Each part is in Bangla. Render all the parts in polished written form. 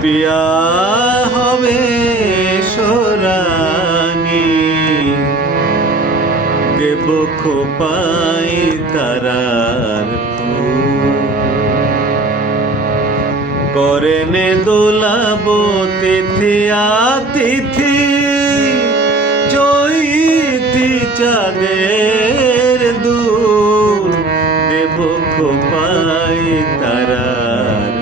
পিয়া হবে সোরানি, দেব খোপাই তারার করেনে দোলাব তিথি আতিথি, চৈতি চাঁদের দূর, দেব খোপাই তারার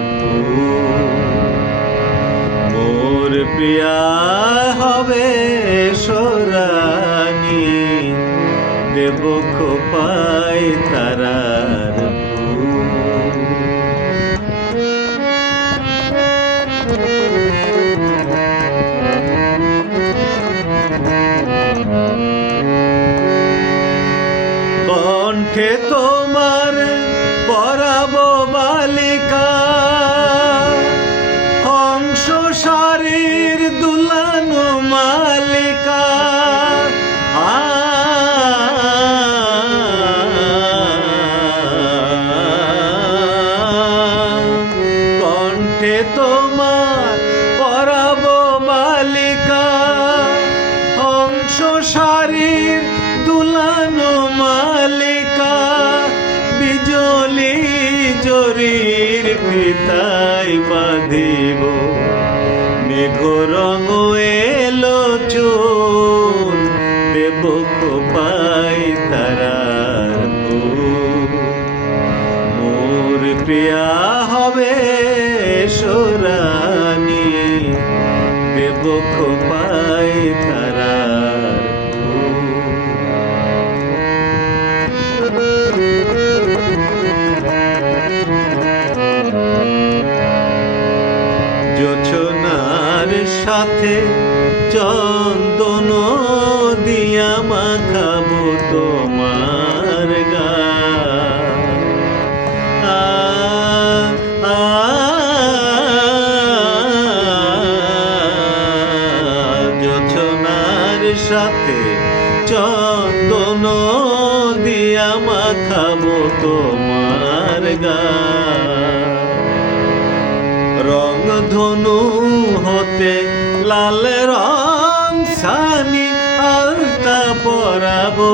মোর পিয়া হবে সোরানি, দেব খোপাই তারার কণ্ঠে তোমার পরাব বালিকা, হংস শারীর দুলানো মালিকা। কণ্ঠে তোমার পরাব মালিকা, হংস শারীর দুলানো মালিকা। বিজলি জরির পিতাই বাঁধিব, মেঘ রঙ এলো চুল, দেব খোপাই তারার মোর প্রিয়া হবে সোরানি, দেব খোপাই তারার জোছনার সাথে চন্দন দিয়া মাখাবো তোমার গায়ে। জোছনার সাথে চন্দন দিয়া মাখাবো তোমার গায়ে। রং ধনু হতে লাল রং সানি, আলতা পরাবো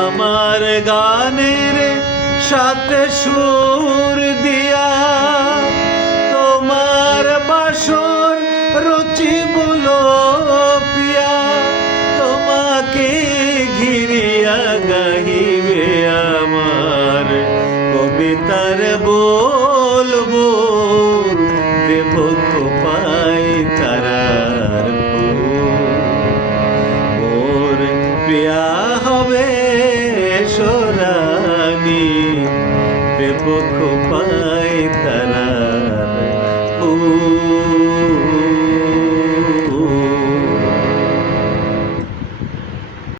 আমার গানের সাথে সুর দিয়া, তোমার বাসর রচিব পিয়া। তোমাকে ঘিরিয়া গাহিবে আমার কবিতার বলবো, দেব খোপাই তারার মোর প্রিয়া হবে সোরানি, দেব খোপাই তারার